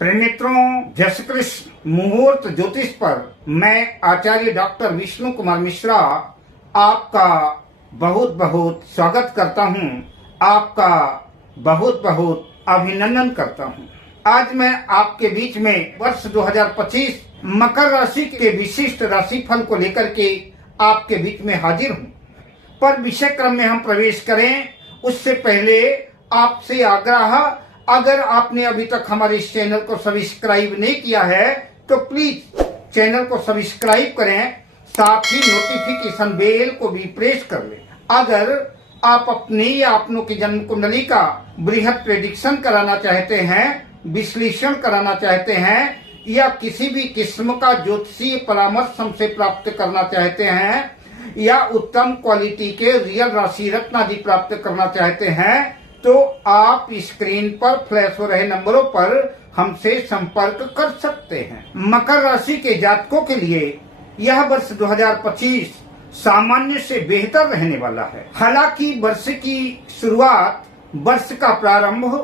प्रिय मित्रों, जय श्री कृष्ण। मुहूर्त ज्योतिष पर मैं आचार्य डॉक्टर विष्णु कुमार मिश्रा आपका बहुत बहुत स्वागत करता हूं, आपका बहुत बहुत अभिनंदन करता हूं। आज मैं आपके बीच में वर्ष 2025 मकर राशि के विशिष्ट राशिफल को लेकर के आपके बीच में हाजिर हूं। पर विषय क्रम में हम प्रवेश करें उससे पहले आपसे आग्रह, अगर आपने अभी तक हमारे इस चैनल को सब्सक्राइब नहीं किया है तो प्लीज चैनल को सब्सक्राइब करें, साथ ही नोटिफिकेशन बेल को भी प्रेस कर लें। अगर आप अपनी या अपनों की जन्म कुंडली का बृहद प्रेडिक्शन कराना चाहते हैं, विश्लेषण कराना चाहते हैं, या किसी भी किस्म का ज्योतिषीय परामर्श हमसे प्राप्त करना चाहते हैं, या उत्तम क्वालिटी के रियल राशि रत्न आदि प्राप्त करना चाहते हैं, तो आप स्क्रीन पर फ्लैश हो रहे नंबरों पर हमसे संपर्क कर सकते हैं। मकर राशि के जातकों के लिए यह वर्ष 2025 सामान्य से बेहतर रहने वाला है। हालांकि वर्ष की शुरुआत, वर्ष का प्रारंभ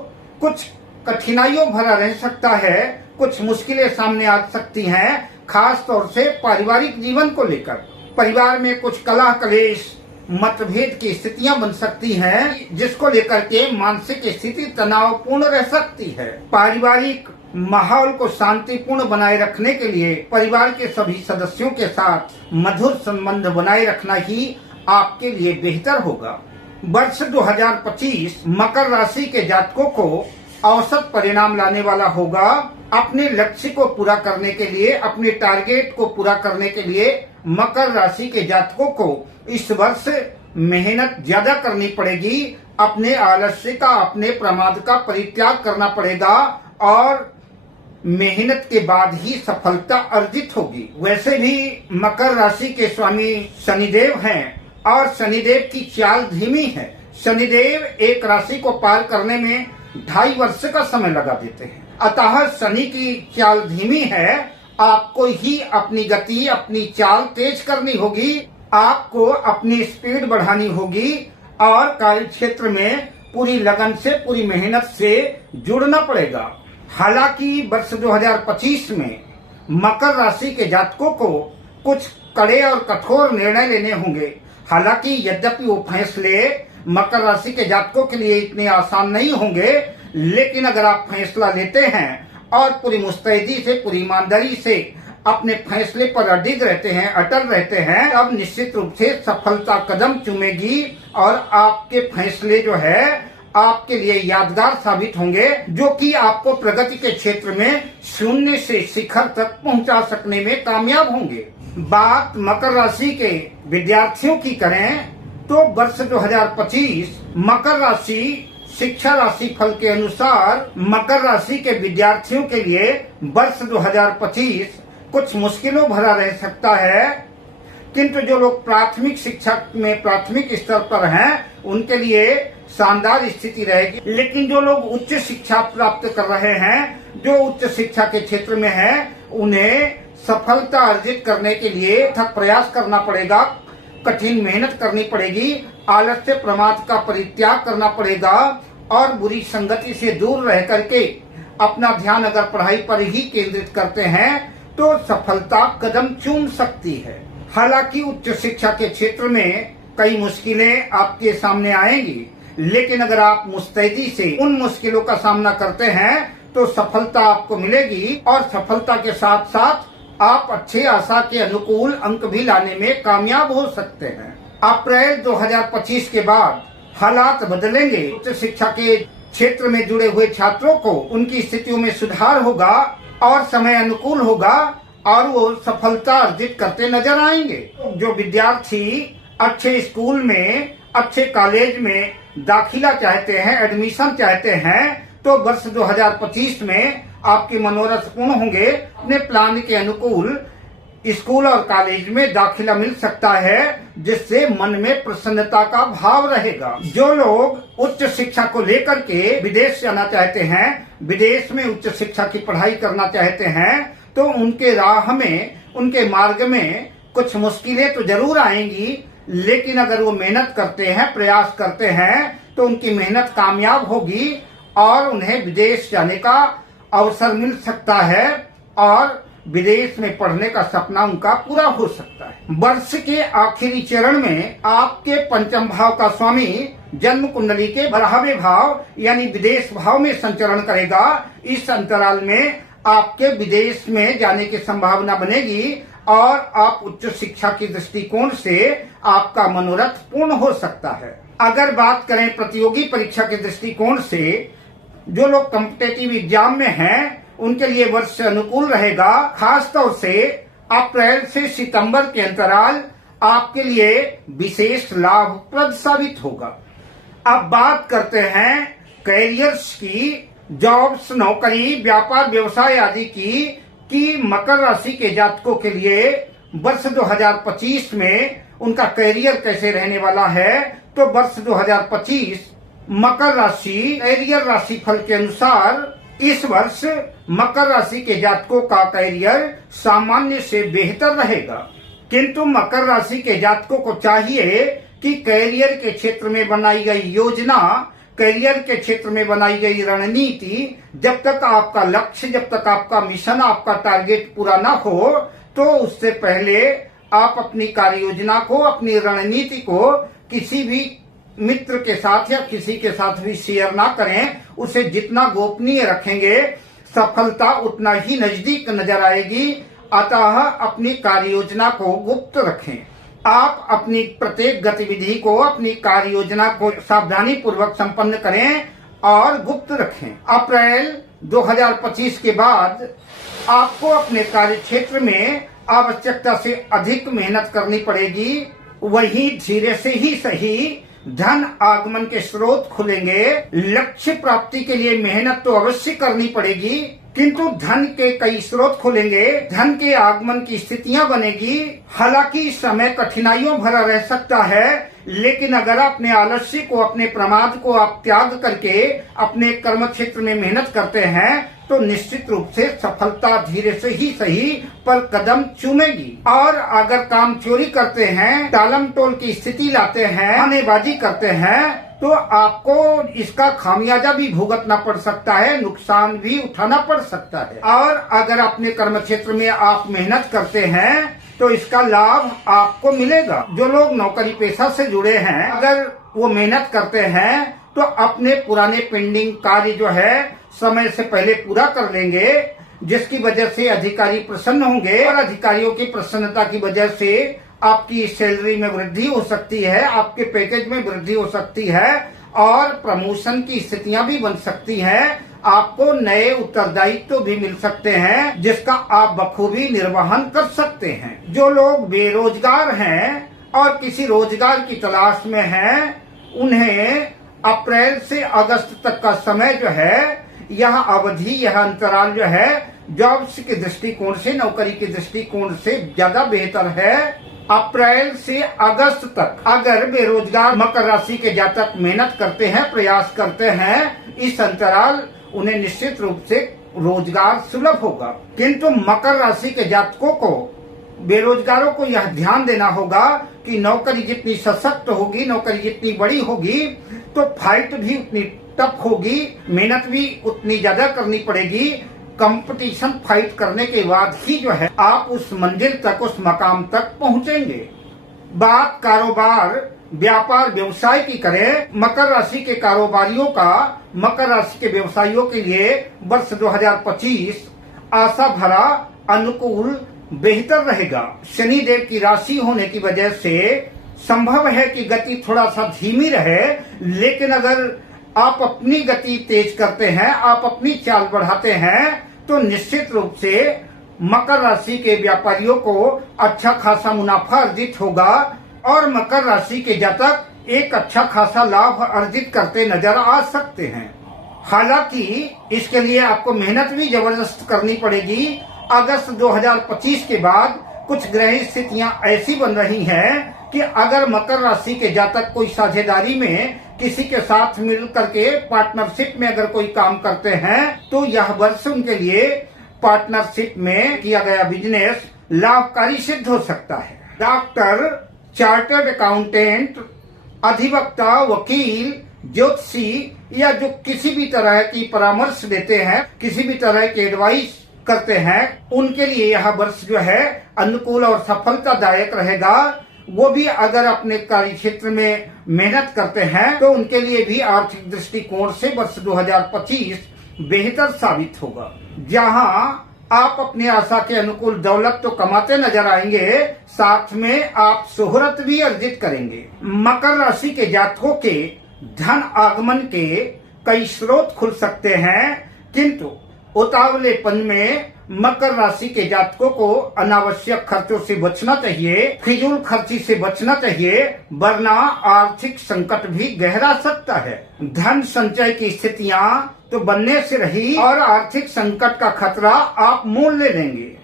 कुछ कठिनाइयों भरा रह सकता है, कुछ मुश्किलें सामने आ सकती हैं, खास तौर से पारिवारिक जीवन को लेकर। परिवार में कुछ कलह कलेश, मतभेद की स्थितियां बन सकती हैं, जिसको लेकर के मानसिक स्थिति तनावपूर्ण रह सकती है। पारिवारिक माहौल को शांतिपूर्ण बनाए रखने के लिए परिवार के सभी सदस्यों के साथ मधुर संबंध बनाए रखना ही आपके लिए बेहतर होगा। वर्ष 2025 मकर राशि के जातकों को औसत परिणाम लाने वाला होगा। अपने लक्ष्य को पूरा करने के लिए, अपने टारगेट को पूरा करने के लिए मकर राशि के जातकों को इस वर्ष मेहनत ज्यादा करनी पड़ेगी। अपने आलस्य का, अपने प्रमाद का परित्याग करना पड़ेगा और मेहनत के बाद ही सफलता अर्जित होगी। वैसे भी मकर राशि के स्वामी शनिदेव हैं और शनिदेव की चाल धीमी है। शनिदेव एक राशि को पार करने में 2.5 वर्ष का समय लगा देते हैं। अतः शनि की चाल धीमी है। आपको ही अपनी गति, अपनी चाल तेज करनी होगी। आपको अपनी स्पीड बढ़ानी होगी और कार्य क्षेत्र में पूरी लगन से, पूरी मेहनत से जुड़ना पड़ेगा। हालांकि वर्ष 2025 में मकर राशि के जातकों को कुछ कड़े और कठोर निर्णय लेने होंगे। हालांकि यद्यपि वो फैसले मकर राशि के जातकों के लिए इतने आसान नहीं होंगे, लेकिन अगर आप फैसला लेते हैं और पूरी मुस्तैदी से, पूरी ईमानदारी से अपने फैसले पर अडिग रहते हैं, अटल रहते हैं, अब निश्चित रूप से सफलता कदम चूमेगी और आपके फैसले जो है आपके लिए यादगार साबित होंगे, जो कि आपको प्रगति के क्षेत्र में शून्य से शिखर तक पहुंचा सकने में कामयाब होंगे। बात मकर राशि के विद्यार्थियों की करें तो वर्ष 2025 मकर राशि शिक्षा राशि फल के अनुसार मकर राशि के विद्यार्थियों के लिए वर्ष 2025 कुछ मुश्किलों भरा रह सकता है, किंतु जो लोग प्राथमिक शिक्षा में प्राथमिक स्तर पर हैं उनके लिए शानदार स्थिति रहेगी। लेकिन जो लोग उच्च शिक्षा प्राप्त कर रहे हैं, जो उच्च शिक्षा के क्षेत्र में हैं, उन्हें सफलता अर्जित करने के लिए अथक प्रयास करना पड़ेगा, कठिन मेहनत करनी पड़ेगी, आलस्य प्रमाद का परित्याग करना पड़ेगा और बुरी संगति से दूर रह करके अपना ध्यान अगर पढ़ाई पर ही केंद्रित करते हैं तो सफलता कदम चूम सकती है। हालांकि उच्च शिक्षा के क्षेत्र में कई मुश्किलें आपके सामने आएंगी, लेकिन अगर आप मुस्तैदी से उन मुश्किलों का सामना करते हैं तो सफलता आपको मिलेगी और सफलता के साथ साथ आप अच्छे आशा के अनुकूल अंक भी लाने में कामयाब हो सकते हैं। अप्रैल 2025 के बाद हालात बदलेंगे। उच्च शिक्षा के क्षेत्र में जुड़े हुए छात्रों को उनकी स्थितियों में सुधार होगा और समय अनुकूल होगा और वो सफलता अर्जित करते नजर आएंगे। जो विद्यार्थी अच्छे स्कूल में, अच्छे कॉलेज में दाखिला चाहते हैं, एडमिशन चाहते हैं, तो वर्ष 2025 में आपके मनोरथ पूर्ण होंगे। अपने प्लान के अनुकूल स्कूल और कॉलेज में दाखिला मिल सकता है, जिससे मन में प्रसन्नता का भाव रहेगा। जो लोग उच्च शिक्षा को लेकर के विदेश जाना चाहते हैं, विदेश में उच्च शिक्षा की पढ़ाई करना चाहते हैं, तो उनके राह में, उनके मार्ग में कुछ मुश्किलें तो जरूर आएंगी, लेकिन अगर वो मेहनत करते हैं, प्रयास करते हैं, तो उनकी मेहनत कामयाब होगी और उन्हें विदेश जाने का अवसर मिल सकता है और विदेश में पढ़ने का सपना उनका पूरा हो सकता है। वर्ष के आखिरी चरण में आपके पंचम भाव का स्वामी जन्म कुंडली के 12वें भाव यानी विदेश भाव में संचरण करेगा। इस अंतराल में आपके विदेश में जाने की संभावना बनेगी और आप उच्च शिक्षा की दृष्टिकोण से आपका मनोरथ पूर्ण हो सकता है। अगर बात करें प्रतियोगी परीक्षा के दृष्टिकोण से, जो लोग कॉम्पिटिटिव एग्जाम में हैं उनके लिए वर्ष अनुकूल रहेगा। खास तौर से अप्रैल से सितंबर के अंतराल आपके लिए विशेष लाभप्रद साबित होगा। अब बात करते हैं कैरियर्स की, जॉब्स, नौकरी, व्यापार, व्यवसाय आदि की मकर राशि के जातकों के लिए वर्ष 2025 में उनका कैरियर कैसे रहने वाला है। तो वर्ष 2025 मकर राशि कैरियर राशि फल के अनुसार इस वर्ष मकर राशि के जातकों का कैरियर सामान्य से बेहतर रहेगा, किंतु मकर राशि के जातकों को चाहिए कि कैरियर के क्षेत्र में बनाई गई योजना, कैरियर के क्षेत्र में बनाई गई रणनीति, जब तक आपका लक्ष्य, जब तक आपका मिशन, आपका टारगेट पूरा ना हो, तो उससे पहले आप अपनी कार्य योजना को, अपनी रणनीति को किसी भी मित्र के साथ या किसी के साथ भी शेयर ना करें। उसे जितना गोपनीय रखेंगे सफलता उतना ही नजदीक नजर आएगी। अतः अपनी कार्य योजना को गुप्त रखें। आप अपनी प्रत्येक गतिविधि को, अपनी कार्य योजना को सावधानी पूर्वक संपन्न करें और गुप्त रखें। अप्रैल 2025 के बाद आपको अपने कार्य क्षेत्र में आवश्यकता से अधिक मेहनत करनी पड़ेगी। वही धीरे से ही सही धन आगमन के स्रोत खुलेंगे। लक्ष्य प्राप्ति के लिए मेहनत तो अवश्य करनी पड़ेगी, किंतु धन के कई स्रोत खुलेंगे, धन के आगमन की स्थितियां बनेगी। हालांकि समय कठिनाइयों भरा रह सकता है, लेकिन अगर अपने आलस्य को, अपने प्रमाद को आप त्याग करके अपने कर्म क्षेत्र में मेहनत करते हैं तो निश्चित रूप से सफलता धीरे से ही सही पर कदम चूमेगी। और अगर काम चोरी करते हैं, टालम टोल की स्थिति लाते हैं, बहानेबाजी करते हैं, तो आपको इसका खामियाजा भी भुगतना पड़ सकता है, नुकसान भी उठाना पड़ सकता है। और अगर अपने कर्म क्षेत्र में आप मेहनत करते हैं तो इसका लाभ आपको मिलेगा। जो लोग नौकरी पेशा से जुड़े हैं, अगर वो मेहनत करते हैं तो अपने पुराने पेंडिंग कार्य जो है समय से पहले पूरा कर लेंगे, जिसकी वजह से अधिकारी प्रसन्न होंगे और अधिकारियों की प्रसन्नता की वजह से आपकी सैलरी में वृद्धि हो सकती है, आपके पैकेज में वृद्धि हो सकती है और प्रमोशन की स्थितियां भी बन सकती हैं। आपको नए उत्तरदायित्व भी मिल सकते हैं, जिसका आप बखूबी निर्वहन कर सकते हैं। जो लोग बेरोजगार हैं और किसी रोजगार की तलाश में हैं, उन्हें अप्रैल से अगस्त तक का समय जो है, यह अवधि, यह अंतराल जो है जॉब्स के दृष्टिकोण से, नौकरी के दृष्टिकोण से ज्यादा बेहतर है। अप्रैल से अगस्त तक अगर बेरोजगार मकर राशि के जातक मेहनत करते हैं, प्रयास करते हैं, इस अंतराल उन्हें निश्चित रूप से रोजगार सुलभ होगा। किंतु मकर राशि के जातकों को, बेरोजगारों को यह ध्यान देना होगा कि नौकरी जितनी सशक्त होगी, नौकरी जितनी बड़ी होगी, तो फाइट भी उतनी टफ होगी, मेहनत भी उतनी ज्यादा करनी पड़ेगी। कंपटीशन फाइट करने के बाद ही जो है आप उस मंजिल तक, उस मकाम तक पहुंचेंगे। बात कारोबार, व्यापार, व्यवसाय की करें, मकर राशि के कारोबारियों का, मकर राशि के व्यवसायियों के लिए वर्ष 2025 आशा भरा, अनुकूल, बेहतर रहेगा। शनि देव की राशि होने की वजह से संभव है कि गति थोड़ा सा धीमी रहे, लेकिन अगर आप अपनी गति तेज करते हैं, आप अपनी चाल बढ़ाते हैं, तो निश्चित रूप से मकर राशि के व्यापारियों को अच्छा खासा मुनाफा अर्जित होगा और मकर राशि के जातक एक अच्छा खासा लाभ अर्जित करते नजर आ सकते हैं। हालांकि इसके लिए आपको मेहनत भी जबरदस्त करनी पड़ेगी। अगस्त 2025 के बाद कुछ ग्रह स्थितियां ऐसी बन रही हैं कि अगर मकर राशि के जातक कोई साझेदारी में किसी के साथ मिल करके पार्टनरशिप में अगर कोई काम करते हैं, तो यह वर्ष उनके लिए पार्टनरशिप में किया गया बिजनेस लाभकारी सिद्ध हो सकता है। डॉक्टर, चार्टर्ड अकाउंटेंट, अधिवक्ता, वकील, ज्योतिषी या जो किसी भी तरह की परामर्श देते हैं, किसी भी तरह की एडवाइस करते हैं, उनके लिए यह वर्ष जो है अनुकूल और सफलतादायक रहेगा। वो भी अगर अपने कार्य क्षेत्र में मेहनत करते हैं तो उनके लिए भी आर्थिक दृष्टिकोण से वर्ष 2025 बेहतर साबित होगा। जहां आप अपनी आशा के अनुकूल दौलत तो कमाते नजर आएंगे, साथ में आप शोहरत भी अर्जित करेंगे। मकर राशि के जातकों के धन आगमन के कई स्रोत खुल सकते हैं, किंतु उतावलेपन में मकर राशि के जातकों को अनावश्यक खर्चों से बचना चाहिए, फिजूल खर्ची से बचना चाहिए, वरना आर्थिक संकट भी गहरा सकता है। धन संचय की स्थितियां तो बनने से रही और आर्थिक संकट का खतरा आप मोल ले लेंगे।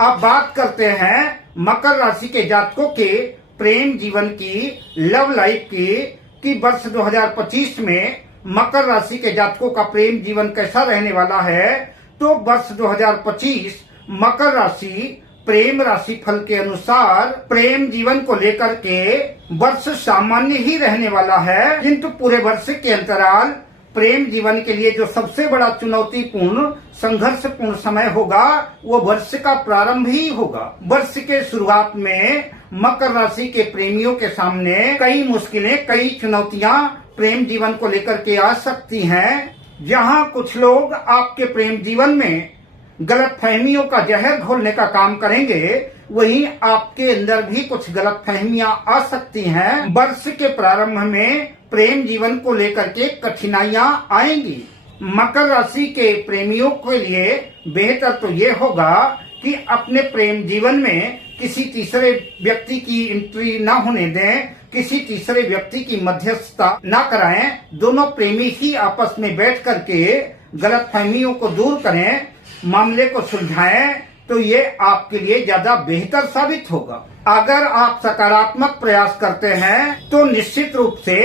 अब बात करते हैं मकर राशि के जातकों के प्रेम जीवन की, लव लाइफ की, कि वर्ष 2025 में मकर राशि के जातकों का प्रेम जीवन कैसा रहने वाला है। तो वर्ष 2025 मकर राशि प्रेम राशि फल के अनुसार प्रेम जीवन को लेकर के वर्ष सामान्य ही रहने वाला है, किंतु पूरे वर्ष के अंतराल प्रेम जीवन के लिए जो सबसे बड़ा चुनौतीपूर्ण संघर्षपूर्ण समय होगा वो वर्ष का प्रारंभ ही होगा। वर्ष के शुरुआत में मकर राशि के प्रेमियों के सामने कई मुश्किलें, कई चुनौतियां प्रेम जीवन को लेकर के आ सकती हैं। जहां कुछ लोग आपके प्रेम जीवन में गलतफहमियों का जहर घोलने का काम करेंगे, वहीं आपके अंदर भी कुछ गलतफहमियां आ सकती हैं। वर्ष के प्रारंभ में प्रेम जीवन को लेकर के कठिनाइयां आएंगी। मकर राशि के प्रेमियों के लिए बेहतर तो ये होगा कि अपने प्रेम जीवन में किसी तीसरे व्यक्ति की एंट्री न होने दें, किसी तीसरे व्यक्ति की मध्यस्थता न कराएं। दोनों प्रेमी ही आपस में बैठ करके गलतफहमियों को दूर करें, मामले को सुलझाएं, तो ये आपके लिए ज्यादा बेहतर साबित होगा। अगर आप सकारात्मक प्रयास करते हैं तो निश्चित रूप से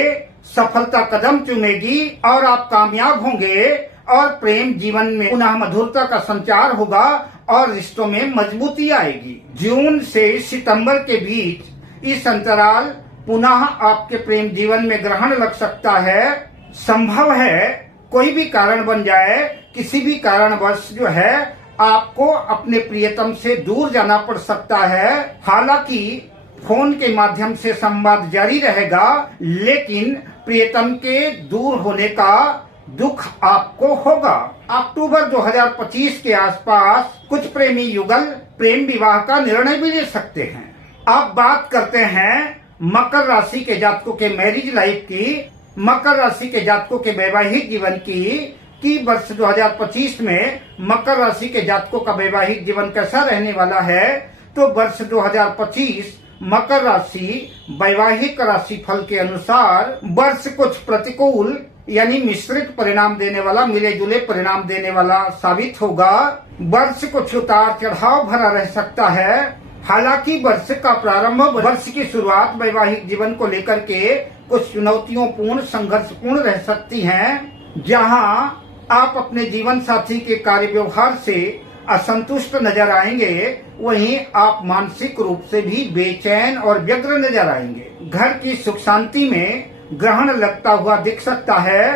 सफलता कदम चूमेगी और आप कामयाब होंगे और प्रेम जीवन में पुनः मधुरता का संचार होगा और रिश्तों में मजबूती आएगी। जून से सितंबर के बीच इस अंतराल पुनः आपके प्रेम जीवन में ग्रहण लग सकता है। संभव है कोई भी कारण बन जाए, किसी भी कारणवश जो है आपको अपने प्रियतम से दूर जाना पड़ सकता है। हालांकि फोन के माध्यम से संवाद जारी रहेगा, लेकिन प्रियतम के दूर होने का दुख आपको होगा। अक्टूबर 2025 के आसपास कुछ प्रेमी युगल प्रेम विवाह का निर्णय भी ले सकते हैं। अब बात करते हैं मकर राशि के जातकों के मैरिज लाइफ की, मकर राशि के जातकों के वैवाहिक जीवन की वर्ष 2025 में मकर राशि के जातकों का वैवाहिक जीवन कैसा रहने वाला है। तो वर्ष 2025 मकर राशि वैवाहिक राशि फल के अनुसार वर्ष कुछ प्रतिकूल यानी मिश्रित परिणाम देने वाला, मिले जुले परिणाम देने वाला साबित होगा। वर्ष कुछ उतार चढ़ाव भरा रह सकता है। हालांकि वर्ष का प्रारंभ, वर्ष की शुरुआत वैवाहिक जीवन को लेकर के कुछ चुनौतियों पूर्ण, संघर्षपूर्ण रह सकती हैं। जहां आप अपने जीवन साथी के कार्य व्यवहार से असंतुष्ट नजर आएंगे, वहीं आप मानसिक रूप से भी बेचैन और व्यग्र नजर आएंगे। घर की सुख शांति में ग्रहण लगता हुआ दिख सकता है।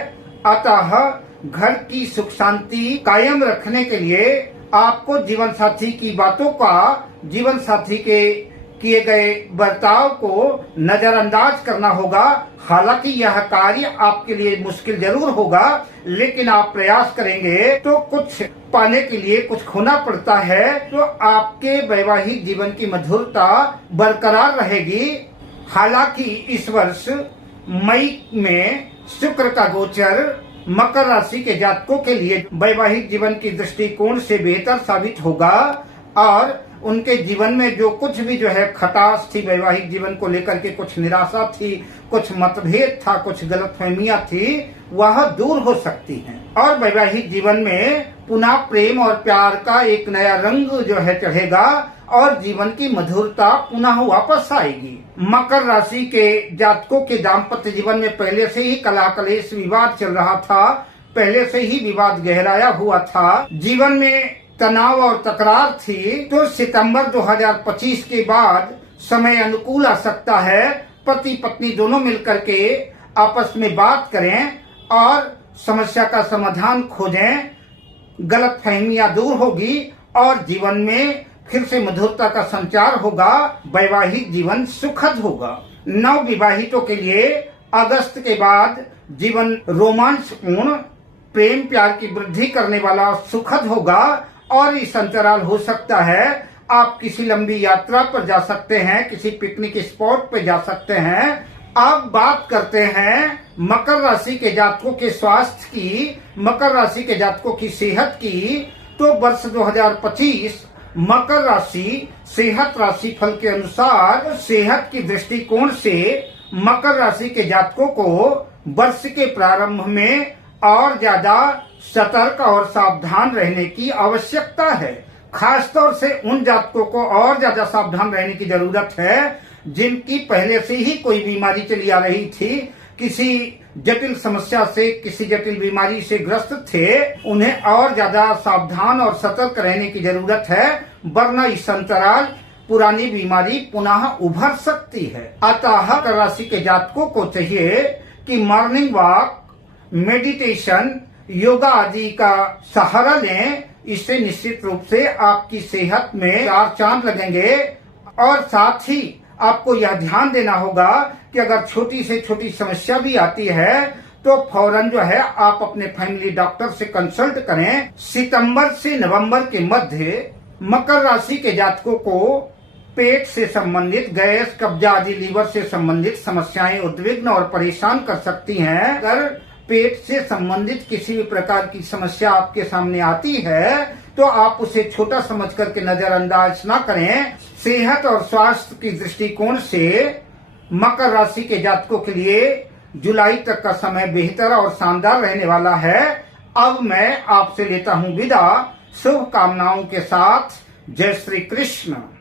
अतः घर की सुख शांति कायम रखने के लिए आपको जीवन साथी की बातों का, जीवन साथी के किए गए बर्ताव को नजरअंदाज करना होगा। हालांकि यह कार्य आपके लिए मुश्किल जरूर होगा, लेकिन आप प्रयास करेंगे तो कुछ पाने के लिए कुछ खोना पड़ता है। तो आपके वैवाहिक जीवन की मधुरता बरकरार रहेगी। हालांकि इस वर्ष मई में शुक्र का गोचर मकर राशि के जातकों के लिए वैवाहिक जीवन की दृष्टिकोण से बेहतर साबित होगा और उनके जीवन में जो कुछ भी जो है खटास थी, वैवाहिक जीवन को लेकर के कुछ निराशा थी, कुछ मतभेद था, कुछ गलतफहमियां थी, वह दूर हो सकती हैं और वैवाहिक जीवन में पुनः प्रेम और प्यार का एक नया रंग जो है चढ़ेगा और जीवन की मधुरता पुनः वापस आएगी। मकर राशि के जातकों के दाम्पत्य जीवन में पहले से ही कलह कलेश विवाद चल रहा था, पहले से ही विवाद गहराया हुआ था, जीवन में तनाव और तकरार थी। तो सितंबर 2025 के बाद समय अनुकूल आ सकता है। पति पत्नी दोनों मिलकर के आपस में बात करें और समस्या का समाधान खोजें। गलतफहमियां दूर होगी और जीवन में फिर से मधुरता का संचार होगा। वैवाहिक जीवन सुखद होगा। नवविवाहितों के लिए अगस्त के बाद जीवन रोमांचपूर्ण, प्रेम प्यार की वृद्धि करने वाला सुखद होगा। और इस अंतराल हो सकता है आप किसी लंबी यात्रा पर जा सकते हैं, किसी पिकनिक स्पॉट पर जा सकते हैं। अब बात करते हैं मकर राशि के जातकों के स्वास्थ्य की, मकर राशि के जातकों की सेहत की। तो वर्ष 2025 मकर राशि सेहत राशि फल के अनुसार सेहत की दृष्टिकोण से मकर राशि के जातकों को वर्ष के प्रारंभ में और ज्यादा सतर्क और सावधान रहने की आवश्यकता है। खासतौर से उन जातकों को और ज्यादा सावधान रहने की जरूरत है जिनकी पहले से ही कोई बीमारी चली आ रही थी, किसी जटिल समस्या से, किसी जटिल बीमारी से ग्रस्त थे। उन्हें और ज्यादा सावधान और सतर्क रहने की जरूरत है, वरना इस अंतराल पुरानी बीमारी पुनः उभर सकती है। अतः मकर राशि के जातकों को चाहिए कि मॉर्निंग वॉक, मेडिटेशन, योगा आदि का सहारा लें। इससे निश्चित रूप से आपकी सेहत में चार चांद लगेंगे। और साथ ही आपको यह ध्यान देना होगा कि अगर छोटी से छोटी समस्या भी आती है तो फौरन जो है आप अपने फैमिली डॉक्टर से कंसल्ट करें। सितंबर से नवंबर के मध्य मकर राशि के जातकों को पेट से संबंधित, गैस, कब्जा आदि, लीवर से संबंधित समस्याएं उद्विग्न और परेशान कर सकती हैं। अगर पेट से संबंधित किसी भी प्रकार की समस्या आपके सामने आती है तो आप उसे छोटा समझ करके नजरअंदाज न करें। सेहत और स्वास्थ्य की दृष्टिकोण से मकर राशि के जातकों के लिए जुलाई तक का समय बेहतर और शानदार रहने वाला है। अब मैं आपसे लेता हूं विदा, शुभकामनाओं के साथ। जय श्री कृष्ण।